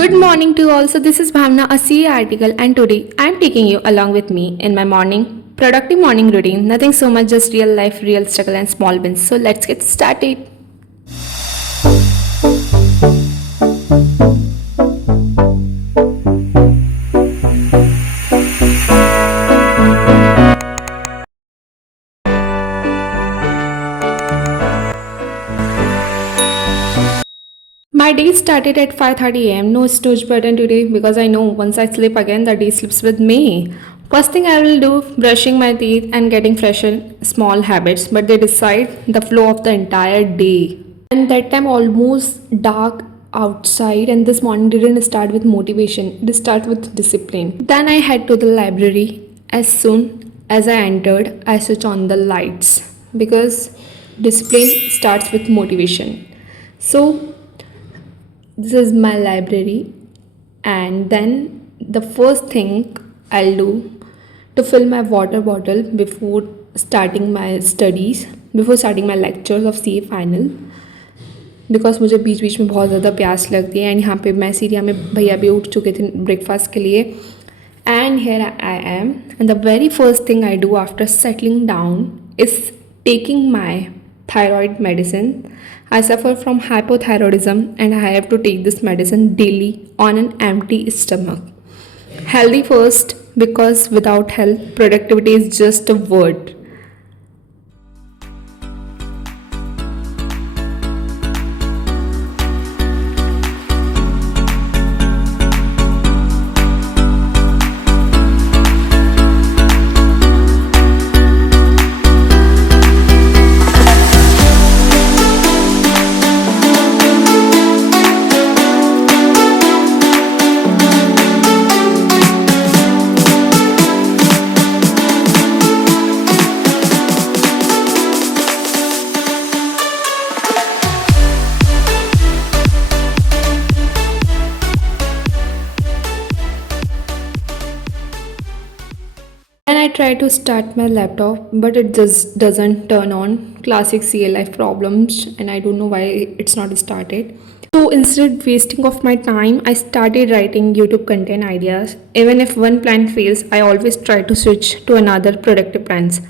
Good morning to all. So this is Bhavna, a CA article, and today I'm taking you along with me in my productive morning routine. Nothing so much, just real life, real struggle, and small wins. So let's get started. My day started at 5:30 a.m. No snooze button today because I know once I sleep again, the day sleeps with me. First thing I will do, brushing my teeth and getting fresher, small habits, but they decide the flow of the entire day. And that time almost dark outside, and this morning didn't start with motivation, it started with discipline. Then I head to the library. As soon as I entered, I switch on the lights because discipline starts with motivation. So this is my library, and then the first thing I'll do to fill my water bottle before starting my studies, before starting my lectures of CA final, because मुझे बीच बीच में बहुत ज़्यादा प्यास लगती है. And यहाँ पे मैं सीरिया में भैया भी उठ चुके थे ब्रेकफास्ट के लिए. And here I am, and the very first thing I do after settling down is taking my thyroid medicine. I suffer from hypothyroidism and I have to take this medicine daily on an empty stomach. Healthy first, because without health, productivity is just a word. And I try to start my laptop, but it just doesn't turn on. Classic CA life problems, and I don't know why it's not started. So instead wasting of my time, I started writing YouTube content ideas. Even if one plan fails, I always try to switch to another productive plans.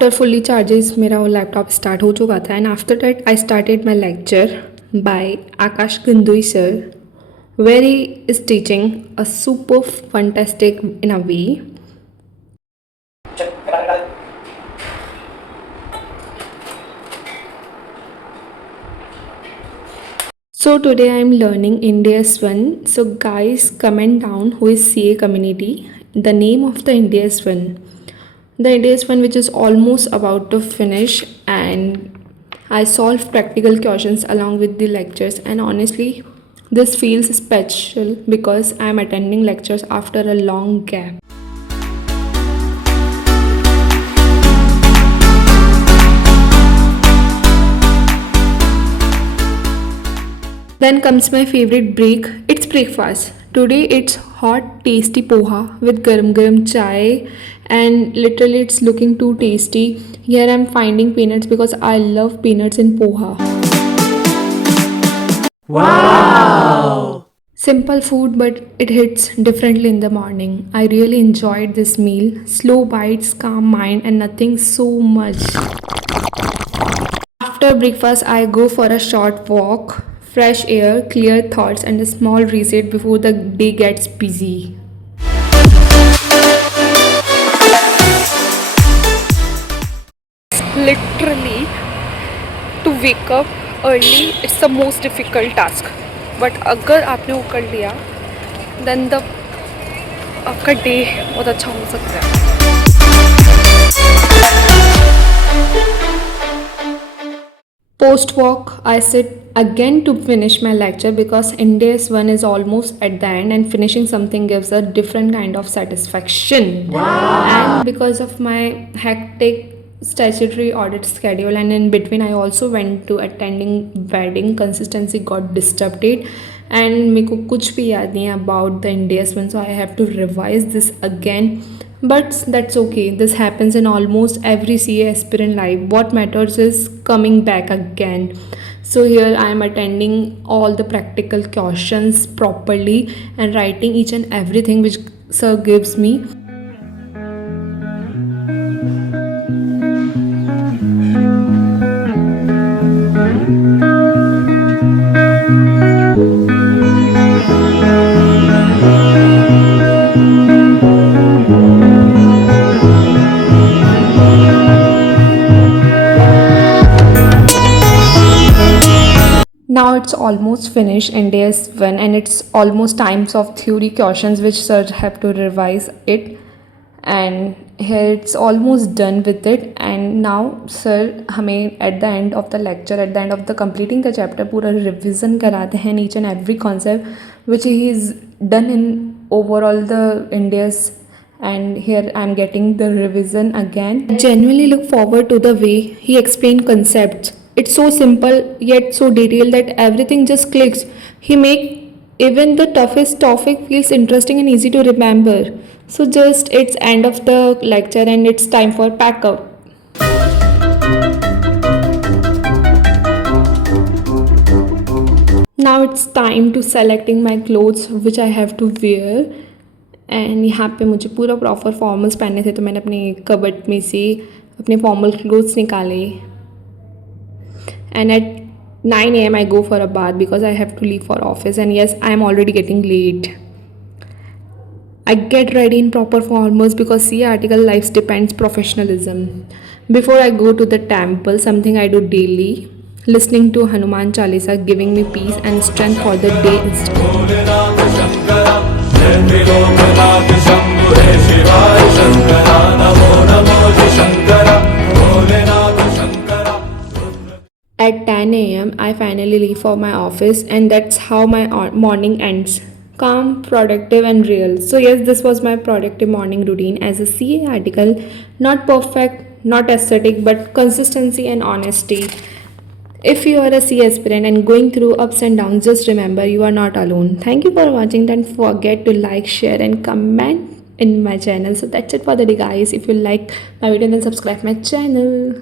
After fully charges मेरा वो laptop start हो चुका था. And after that I started my lecture by Akash Gandui sir, where he is teaching a super fantastic in a way. So today I am learning India's one. So guys, comment down who is CA community, the name of the India's one. The India's one which is almost about to finish, and I solve practical questions along with the lectures, and honestly this feels special because I am attending lectures after a long gap. Then comes my favorite break. It's breakfast. Today it's hot tasty poha with garam chai, and literally it's looking too tasty. Here I'm finding peanuts because I love peanuts in poha. Wow! Simple food, but it hits differently in the morning. I really enjoyed this meal. Slow bites, calm mind, and nothing so much. After breakfast, I go for a short walk. Fresh air, clear thoughts, and a small reset before the day gets busy. Literally, to wake up early, it's the most difficult task. But अगर आपने वो कर लिया, then आपका day बहुत अच्छा हो सकता है. Post walk, I sit again to finish my lecture because India's one is almost at the end, and finishing something gives a different kind of satisfaction. Wow. And because of my hectic statutory audit schedule, and in between I also went to attending wedding. Consistency got disrupted and मेरे को कुछ भी याद नहीं about the India's one, so I have to revise this again. But that's okay, this happens in almost every CA aspirant life. What matters is coming back again. So here I am attending all the practical questions properly and writing each and everything which sir gives me. Now it's almost finished in days one, and it's almost times of theory questions which sir have to revise it. And here it's almost done with it. And now sir हमें at the end of the lecture, at the end of the completing the chapter, पूरा revision कराते हैं each and every concept which he is done in overall the India's. And here I'm getting the revision again. I genuinely look forward to the way he explained concepts. It's so simple yet so detailed that everything just clicks. He make even the toughest topic feels interesting and easy to remember. So just it's end of the lecture and it's time for pack up. Now it's time to selecting my clothes which I have to wear. And यहाँ पे मुझे पूरा proper formals पहनने थे, तो मैंने अपने cupboard में से अपने फॉर्मल क्लोथ्स निकाले. And at 9 AM I go for a bath because I have to leave for office, and yes, I am already getting late. I get ready in proper formals because see article lives depends professionalism. Before I go to the temple, something I do daily, listening to Hanuman Chalisa giving me peace and strength for the day instantly. Trilokanath शंभुरे शिवाय Shankara Namo Namo Shankara Bholenath Shankara. At 10 AM, I finally leave for my office, and that's how my morning ends. Calm, productive, and real. So, yes, this was my productive morning routine as a CA article. Not perfect, not aesthetic, but consistency and honesty. If you are a C aspirant and going through ups and downs, just remember you are not alone. Thank you for watching. Don't forget to like, share, and comment in my channel. So that's it for the day, guys. If you like my video, then subscribe my channel.